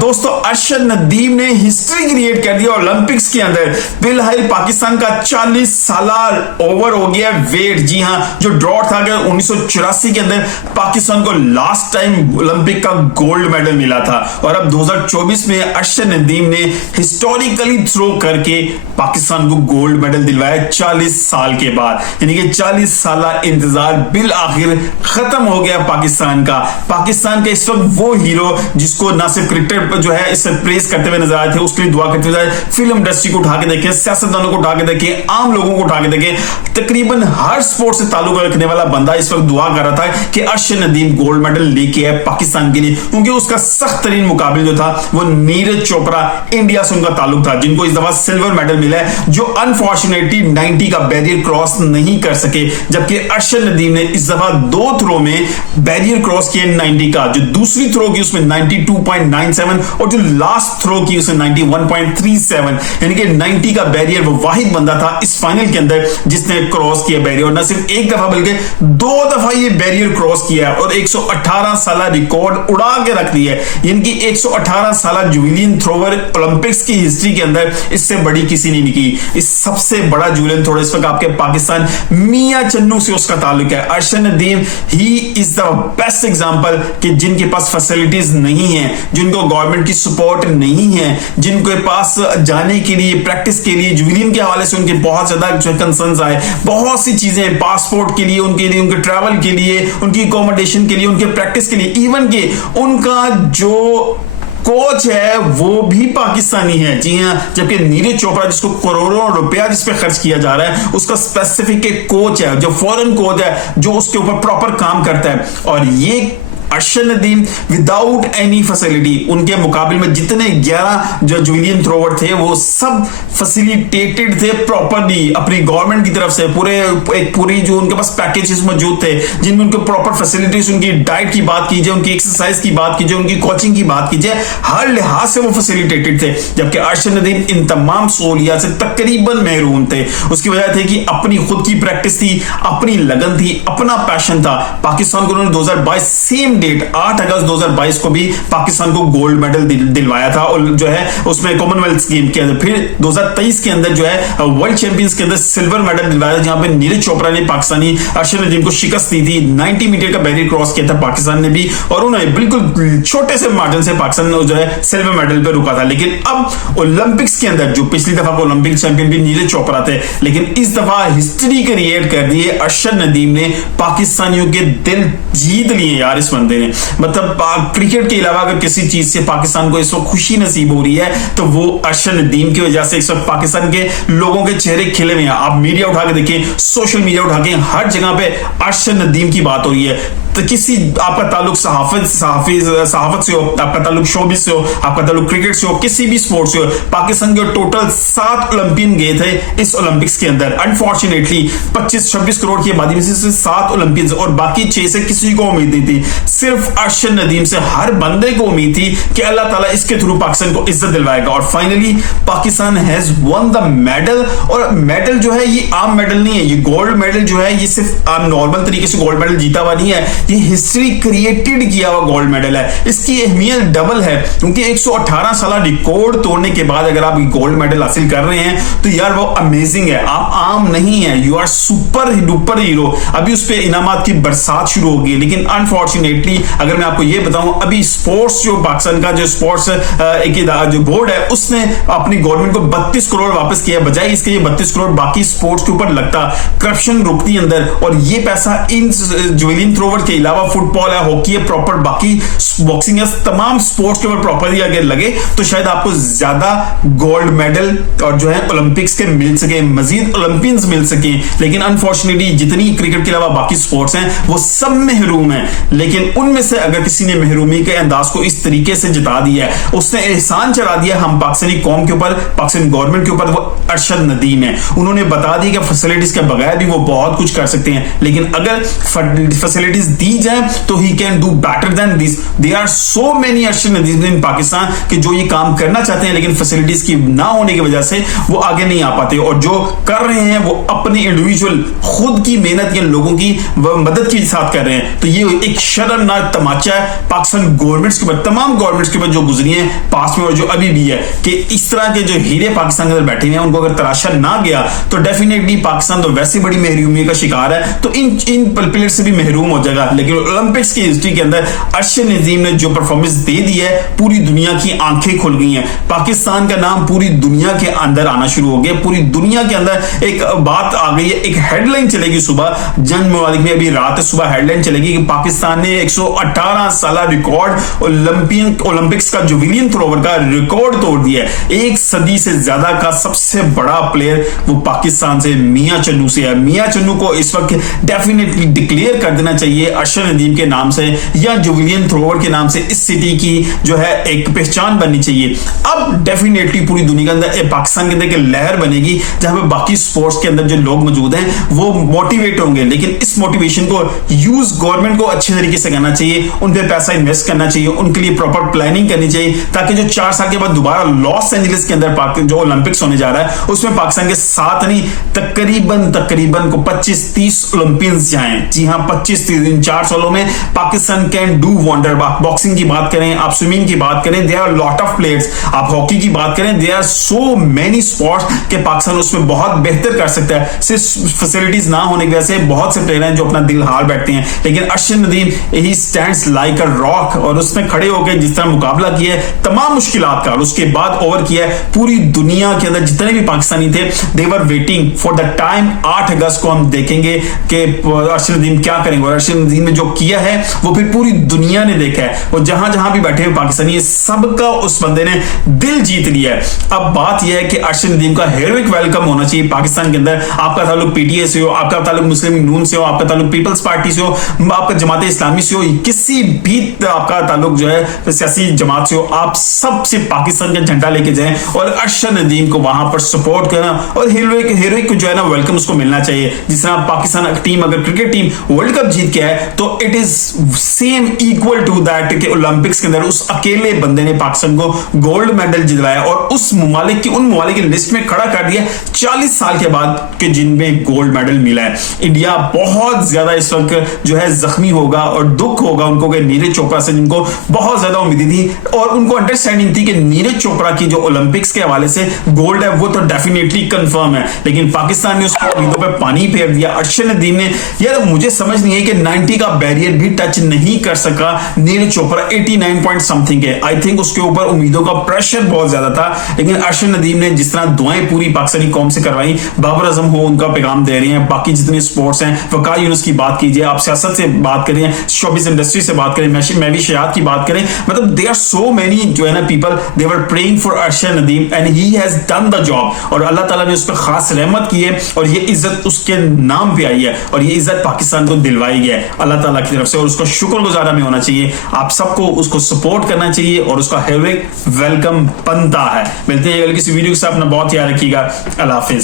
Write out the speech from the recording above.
दोस्तों अरशद नदीम ने history create कर दिया ओलंपिक्स के अंदर। फिलहाल पाकिस्तान का 40 साल ओवर हो गया वेट। जी हां, जो ड्रॉ था 1984 के अंदर पाकिस्तान को लास्ट टाइम ओलंपिक का गोल्ड मेडल मिला था और अब 2024 में अरशद नदीम ने हिस्टोरिकली थ्रो करके पाकिस्तान को गोल्ड मेडल दिलवाया 40 साल के बाद। यानी कि 40 साल इंतजार बिल आखिर खत्म हो गया पाकिस्तान का इस वक्त वो हीरो जिसको ना सिर्फ क्रिकेट जो है इसे प्रेस करते हुए नजर आए थे, उसके लिए दुआ करते हुए फिल्म इंडस्ट्री को उठा के देखें, सियासतदानों को उठा के देखें, आम लोगों को उठा के देखें, तकरीबन हर स्पोर्ट से ताल्लुक रखने वाला बंदा इस वक्त दुआ कर रहा था कि अरशद नदीम गोल्ड मेडल लेके आए पाकिस्तान के लिए, क्योंकि उसका सख्त तरीन मुकाबले जो था वो नीरज चोपड़ा इंडिया से उनका ताल्लुक था, जिनको इस दफा सिल्वर मेडल मिला है, जो अनफॉर्चुनेटली 90 का बैरियर क्रॉस नहीं कर सके। जबकि अरशद नदीम ने इस दफा 2 थ्रो में बैरियर क्रॉस किया 90 का, जो दूसरी थ्रो की उसमें 92.97 और जो लास्ट थ्रो की उसने 91.37, यानी कि 90 का बैरियर वो वाहिद बंदा था इस फाइनल के अंदर जिसने क्रॉस किया बैरियर, और न सिर्फ एक दफा बल्कि 2 दफा ये बैरियर क्रॉस किया है और 118 साल रिकॉर्ड उड़ा के रख दिया है। यानी कि 118 साल जुवेलियन थ्रोवर ओलंपिक्स की हिस्ट्री के अंदर इससे बड़ी किसी ने नहीं की। इस सबसे बड़ा जुवेलियन थ्रोवर इस वक्त आपके पाकिस्तान मियां चन्नू से उसका ताल्लुक है। Arshad Nadeem he is the best example कि जिनके पास फैसिलिटीज नहीं है, जिनको गवर्नमेंट की सपोर्ट नहीं है, जिनके पास जाने के लिए प्रैक्टिस के लिए जुवेलियन के हवाले से उनके बहुत ज्यादा कंसर्न्स आए, बहुत सी चीजें पासपोर्ट के लिए, उनके ट्रैवल के लिए, उनकी अकोमोडेशन के लिए, उनके प्रैक्टिस के लिए, इवन के उनका जो कोच है वो भी पाकिस्तानी है। जी हां, जबकि नीरज चोपड़ा जिसको करोड़ों रुपया जिस पे खर्च किया जा रहा है उसका स्पेसिफिक एक कोच है, जो फॉरेन कोच है, जो उसके ऊपर प्रॉपर काम करता है। और ये Arshad Nadeem without any facility, उनके मुकाबले में जितने 11 जो जुवेलियन थ्रोवर थे वो सब फैसिलिटेटेड थे प्रॉपरली अपनी गवर्नमेंट की तरफ से, पूरी जो उनके पास पैकेजेस मौजूद थे जिनमें उनके प्रॉपर फैसिलिटीज, उनकी डाइट की बात कीजिए, उनकी एक्सरसाइज की बात कीजिए, उनकी कोचिंग की बात कीजिए, हर लिहाज से वो फैसिलिटेटेड थे। जबकि अरशद नदीम इन तमाम सहूलियात से तकरीबन महरूम थे। उसकी वजह थी कि अपनी खुद की प्रैक्टिस थी, अपनी लगन थी, अपना पैशन था। पाकिस्तान को उन्होंने 2022 सेम डेट 8 अगस्त 2022 को भी पाकिस्तान को गोल्ड मेडल दिलवाया था और जो है उसमें कॉमनवेल्थ गेम के अंदर, फिर 2023 के अंदर जो है वर्ल्ड चैंपियंस के अंदर सिल्वर मेडल दिलवाया था, जहां पे नीरज चोपड़ा ने पाकिस्तानी अरशद नदीम को शिकस्त दी थी। 90 मीटर का बैरियर क्रॉस किया था पाकिस्तान ने भी और उन्होंने बिल्कुल छोटे से मार्जिन से पाकिस्तान जो है सिल्वर मेडल पे रुका था। लेकिन अब ओलंपिक्स के अंदर, जो पिछली दफा को ओलंपिक चैंपियन भी नीरज चोपड़ा थे, लेकिन इस दफा हिस्ट्री क्रिएट कर दी है अरशद नदीम ने, पाकिस्तानियों के दिल जीत लिए यार इस बंदे ने। मतलब क्रिकेट के अलावा अगर किसी चीज से पाकिस्तान को इस वक्त खुशी नसीब हो रही है तो वो अरशद नदीम की वजह से इस वक्त पाकिस्तान के लोगों के चेहरे खिले हुए हैं। आप मीडिया उठा के देखें, सोशल मीडिया उठा के हर जगह पे अरशद नदीम की बात हो रही है। तो किसी आपका ताल्लुक सहाफत से हो, आपका ताल्लुक शोबिस से हो, आपका ताल्लुक क्रिकेट से हो, किसी भी स्पोर्ट्स से हो, पाकिस्तान के टोटल 7 ओलंपियन गए थे इस ओलंपिक्स के अंदर। अनफॉर्चुनेटली 25-26 करोड़ की आबादी में से 7 ओलंपियंस और बाकी 6 से किसी को उम्मीद नहीं थी। सिर्फ अरशद नदीम से हर बंदे को उम्मीद थी कि अल्लाह ताला इसके थ्रू पाकिस्तान को इज्जत दिलवाएगा और finally Pakistan has one the medal. और मेडल जो है ये आम मेडल नहीं है, ये गोल्ड मेडल जो है ये सिर्फ आम नॉर्मल तरीके से गोल्ड मेडल जीता हुआ नहीं है, ये हिस्ट्री क्रिएटेड किया हुआ गोल्ड मेडल है। इसकी अहमियत डबल है क्योंकि 118 साल रिकॉर्ड तोड़ने के बाद अगर आप गोल्ड मेडल हासिल कर रहे हैं तो यार वो अमेजिंग है, आप आम नहीं है, you are super duper hero. अभी उस पे इनामात की बरसात शुरू होगी, लेकिन अनफॉर्चुनेटली अगर मैं आपको ये बताऊं, अभी स्पोर्ट्स जो पाकिस्तान का जो स्पोर्ट्स जो बोर्ड है उसने अपनी गवर्नमेंट को 32 करोड़ वापस किया, बजाय इसके ये 32 करोड़ बाकी स्पोर्ट्स के ऊपर लगता, करप्शन रुकती अंदर और ये पैसा इन जुवेलियन थ्रोवर के अलावा फुटबॉल है, हॉकी है, प्रॉपर बाकी बॉक्सिंग है, तमाम स्पोर्ट्स के ऊपर प्रॉपरली अगर लगे तो शायद आपको ज्यादा गोल्ड मेडल और जो है ओलंपिक्स के मिल सके, मजीद ओलंपियंस मिल सके। लेकिन अनफॉर्चुनेटली जितनी क्रिकेट के अलावा बाकी स्पोर्ट्स हैं वो सब महरूम हैं। लेकिन उनमें से अगर किसी ने महरूमी के अंदाज को इस तरीके से जिता दिया है, उसने एहसान चढ़ा दिया हम पाकिस्तानी कौम के ऊपर, पाकिस्तानी गवर्नमेंट के ऊपर, वो अरशद नदीम है। उन्होंने बता दी कि फैसिलिटीज के बगैर भी वो बहुत कुछ कर सकते हैं, लेकिन अगर फैसिलिटीज दी जाए तो ही can do better than this. There are so many Arshad Nadeem in Pakistan कि जो ये काम करना चाहते हैं लेकिन फैसिलिटीज की ना होने की वजह से वो आगे नहीं आ पाते, और जो कर रहे हैं वो अपने इंडिविजुअल खुद की मेहनत के लोगों की मदद के साथ कर रहे हैं। तो ये एक शर्मनाक तमाचा है पाकिस्तान गवर्नमेंट्स के ऊपर, तमाम गवर्नमेंट्स के ऊपर जो गुजरी है पास में और जो अभी भी है, कि इस तरह के जो हीरे पाकिस्तान के अंदर बैठे हुए हैं उनको अगर तराशा ना गया तो डेफिनेटली पाकिस्तान तो वैसे बड़ी महरूमी का शिकार है, तो इन प्लेयर से भी महरूम हो जाएगा। लेकिन ओलंपिक्स की हिस्ट्री के अंदर अर्शद नदीम ने जो परफॉर्मेंस दे दी है, पूरी दुनिया की आंखें खुल गई हैं। पाकिस्तान का नाम पूरी दुनिया के अंदर आना शुरू हो गया, पूरी दुनिया के अंदर एक बात आ गई है, एक हेडलाइन चलेगी सुबह जंग ममालिक में, अभी रात सुबह हेडलाइन चलेगी कि पाकिस्तान ने 118 साल रिकॉर्ड ओलंपिक्स का जुबिलियन थ्रोवर का रिकॉर्ड तोड़ दिया है। एक सदी से ज्यादा का सबसे बड़ा प्लेयर वो पाकिस्तान से मियां चन्नू से है। मियां चन्नू को इस वक्त डेफिनेटली डिक्लेयर कर देना चाहिए अर्शद नदीम के नाम से या जुबिलियन थ्रोवर के नाम से, इस सिटी की जो है एक पहचान बननी चाहिए। अब डेफिनेटली पूरी दुनिया के अंदर पाकिस्तान के अंदर एक लहर बनेगी जहां पे बाकी स्पोर्ट्स के अंदर जो लोग मौजूद हैं वो मोटिवेट होंगे, लेकिन इस मोटिवेशन को यूज गवर्नमेंट को अच्छे तरीके से करना चाहिए, उन पे पैसा इन्वेस्ट करना चाहिए, उनके लिए प्रॉपर प्लानिंग करनी चाहिए, ताकि जो 4 साल के बाद दोबारा लॉस एंजलिस के अंदर जो ओलंपिक्स होने जा रहा है उसमें पाकिस्तान के साथ नहीं तकरीबन को 25-30 ओलंपियंस जाएं। जी हां, 25-30 इन 4 सालों में Pakistan can do wonder. Boxing की बात करें, आप स्विमिंग की बात करें, there are lot of players, आप हॉकी की बात करें, there are so many sports के पाकिस्तान उसमें बहुत बेहतर कर सकता है। सिर्फ फैसिलिटीज ना होने की वजह से बहुत से प्लेयर हैं जो अपना दिल हार बैठते हैं, लेकिन Arshad Nadeem he stands like a rock, और उसने खड़े होकर जिस तरह मुकाबला किया है तमाम मुश्किलात का, और उसके बाद ओवर किया है। पूरी दुनिया के अंदर जितने भी पाकिस्तानी थे they were waiting for the time 8 अगस्त को हम देखेंगे कि अर्शद नदीम क्या करेंगे, और अर्शद नदीम ने जो किया है वो फिर पूरी दुनिया ने देखा है, और जहां जहां भी बैठे हुए पाकिस्तानी सबका उस बंदे ने दिल जीत लिया है। अब बात यह है कि अर्शद नदीम का हेरोइक वेलकम होना चाहिए पाकिस्तान के अंदर। आपका ताल्लुक पीटीए से हो, आपका ताल्लुक मुस्लिम नून से हो, आपका ताल्लुक पीपल्स पार्टी से हो, आपका जमात इस्लामी से हो, किसी भी आपका ताल्लुक जो है सियासी जमात से हो, आप सबसे पाकिस्तान का झंडा लेके जाएं और अर्शद नदीम को वहां पर सपोर्ट करना, और हेरोइक को जो है ना वेलकम उसको मिलना चाहिए। जिस तरह पाकिस्तान टीम अगर क्रिकेट टीम वर्ल्ड कप जीत के है तो it is same equal to that कि ओलंपिक्स के अंदर उस अकेले बंदे ने पाकिस्तान को गोल्ड मेडल जितवाया और उस ममालिक की लिस्ट में खड़ा कर दिया 40 साल के बाद कि जिनमें गोल्ड मेडल मिला है। इंडिया बहुत ज्यादा इस वक्त जो है जख्मी होगा और दुख होगा उनको कि नीरज चोपड़ा से जिनको बहुत ज्यादा उम्मीदें थी और उनको अंडरस्टैंडिंग थी कि नीरज चोपड़ा की जो ओलंपिक्स के हवाले से गोल्ड है वो तो डेफिनेटली कंफर्म है, लेकिन पाकिस्तान ने उसको उम्मीदों पे पानी फेर दिया। अर्शद नदीम ने, यार मुझे समझ नहीं है कि 90 का बैरियर भी टच नहीं कर सका नीरज चोपड़ा, 89 पॉइंट समथिंग है। आई थिंक उसके ऊपर उम्मीदों का प्रेशर बहुत ज्यादा था, लेकिन अर्शद नदीम ने जिस तरह दुआएं पूरी पाकिस्तानी कौम से करवाई, बाबर आजम हो उनका पैगाम दे रहे हैं, बाकी जितने स्पोर्ट्स हैं, वकार यूनुस की बात कीजिए, आप सियासत से बात करें, शोबिस इंडस्ट्री से बात करें, मैं भी शयाद की बात करें, मतलब दे आर सो मेनी जो है ना people they were praying for Arshad Nadeem and he has done the job, और अल्लाह ताला ने उस पर खास रहमत की है और ये इज्जत उसके नाम पे आई है और ये इज्जत पाकिस्तान को दिलवाई गई है अल्लाह ताला की तरफ से, और उसको शुक्रगुजार हमें होना चाहिए। आप सबको उसको सपोर्ट करना चाहिए और उसका हेरोइक वेलकम बनता है। मिलते हैं अगली किसी वीडियो के साथ, अपना बहुत ख्याल रखिएगा। अल्लाह हाफिज।